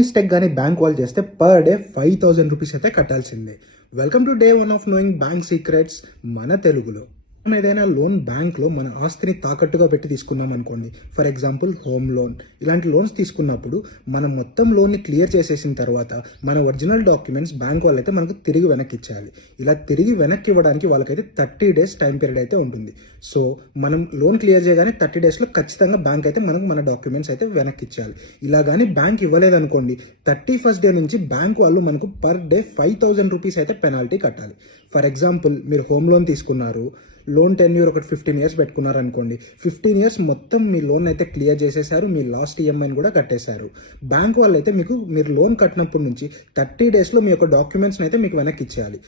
Mistake కానీ bank వాళ్ళు చేస్తే పర్ డే 5,000 రూపీస్ అయితే కట్టాల్సిందే. Welcome to day 1 of knowing bank secrets మన తెలుగులో. మనం ఏదైనా లోన్ బ్యాంక్లో మన ఆస్తిని తాకట్టుగా పెట్టి తీసుకున్నాం అనుకోండి, ఫర్ ఎగ్జాంపుల్ హోమ్ లోన్, ఇలాంటి లోన్స్ తీసుకున్నప్పుడు మనం మొత్తం లోన్ని క్లియర్ చేసేసిన తర్వాత మన ఒరిజినల్ డాక్యుమెంట్స్ బ్యాంక్ వాళ్ళైతే మనకు తిరిగి వెనక్కి ఇచ్చేయాలి. ఇలా తిరిగి వెనక్కి ఇవ్వడానికి వాళ్ళకైతే 30 days టైం పీరియడ్ అయితే ఉంటుంది. సో మనం లోన్ క్లియర్ చేయగానే 30 daysలో ఖచ్చితంగా బ్యాంక్ అయితే మనకు మన డాక్యుమెంట్స్ అయితే వెనక్కి ఇచ్చేయాలి. ఇలా కానీ బ్యాంక్ ఇవ్వలేదనుకోండి, 31st day నుంచి బ్యాంక్ వాళ్ళు మనకు పర్ డే 5,000 రూపీస్ అయితే పెనాల్టీ కట్టాలి. ఫర్ ఎగ్జాంపుల్ మీరు హోమ్ లోన్ తీసుకున్నారు, లోన్ టెన్యూర్ ఒకటి 15 years పెట్టుకున్నారు అనుకోండి, 15 years మొత్తం మీ లోన్ అయితే క్లియర్ చేసేసారు, మీ లాస్ట్ ఈఎంఐని కూడా కట్టేశారు. బ్యాంక్ వాళ్ళు అయితే మీరు లోన్ కట్టినప్పటి నుంచి 30 daysలో మీ యొక్క డాక్యుమెంట్స్ని అయితే మీకు వెనక్కి ఇచ్చేయాలి.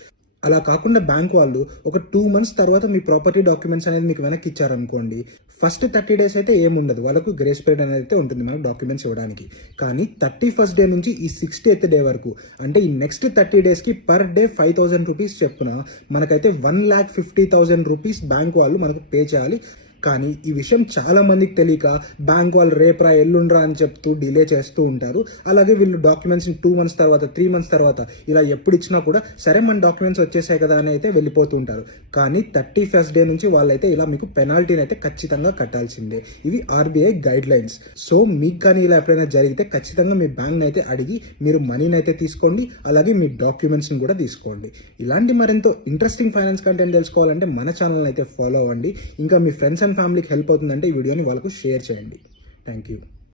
అలా కాకుండా బ్యాంక్ వాళ్ళు ఒక 2 months తర్వాత మీ ప్రాపర్టీ డాక్యుమెంట్స్ అనేది మీకు వెనక్కి ఇచ్చారనుకోండి, ఫస్ట్ 30 days అయితే ఏముండదు, వాళ్ళకు గ్రేస్ పీరియడ్ అనేది అయితే ఉంటుంది మనకు డాక్యుమెంట్స్ ఇవ్వడానికి. కానీ 31st day నుంచి ఈ 60th day వరకు, అంటే ఈ నెక్స్ట్ 30 daysకి పర్ డే 5,000 రూపీస్ చెప్పున మనకైతే 1,50,000 రూపీస్ బ్యాంక్ వాళ్ళు మనకు పే చేయాలి. కానీ ఈ విషయం చాలా మందికి తెలియక బ్యాంక్ వాళ్ళు రేపరా ఎల్లుండ్రా అని చెప్తూ డిలే చేస్తూ ఉంటారు. అలాగే వీళ్ళు డాక్యుమెంట్స్ని 2 months తర్వాత 3 months తర్వాత ఇలా ఎప్పుడు ఇచ్చినా కూడా సరే మన డాక్యుమెంట్స్ వచ్చేసాయి కదా అని అయితే వెళ్ళిపోతూ ఉంటారు. కానీ 31st day నుంచి వాళ్ళైతే ఇలా మీకు పెనాల్టీని అయితే ఖచ్చితంగా కట్టాల్సిందే. ఇవి ఆర్బీఐ గైడ్ లైన్స్. సో మీకు కానీ ఇలా ఎప్పుడైనా జరిగితే ఖచ్చితంగా మీ బ్యాంక్ని అయితే అడిగి మీరు మనీని అయితే తీసుకోండి, అలాగే మీ డాక్యుమెంట్స్ని కూడా తీసుకోండి. ఇలాంటి మరింత ఇంట్రెస్టింగ్ ఫైనాన్స్ కంటెంట్ తెలుసుకోవాలంటే మన ఛానల్ అయితే ఫాలో అవ్వండి. ఇంకా మీ ఫ్రెండ్స్ అండ్ ఫ్యామిలీకి హెల్ప్ అవుతుందంటే ఈ వీడియోని వాళ్ళకు షేర్ చేయండి. Thank you.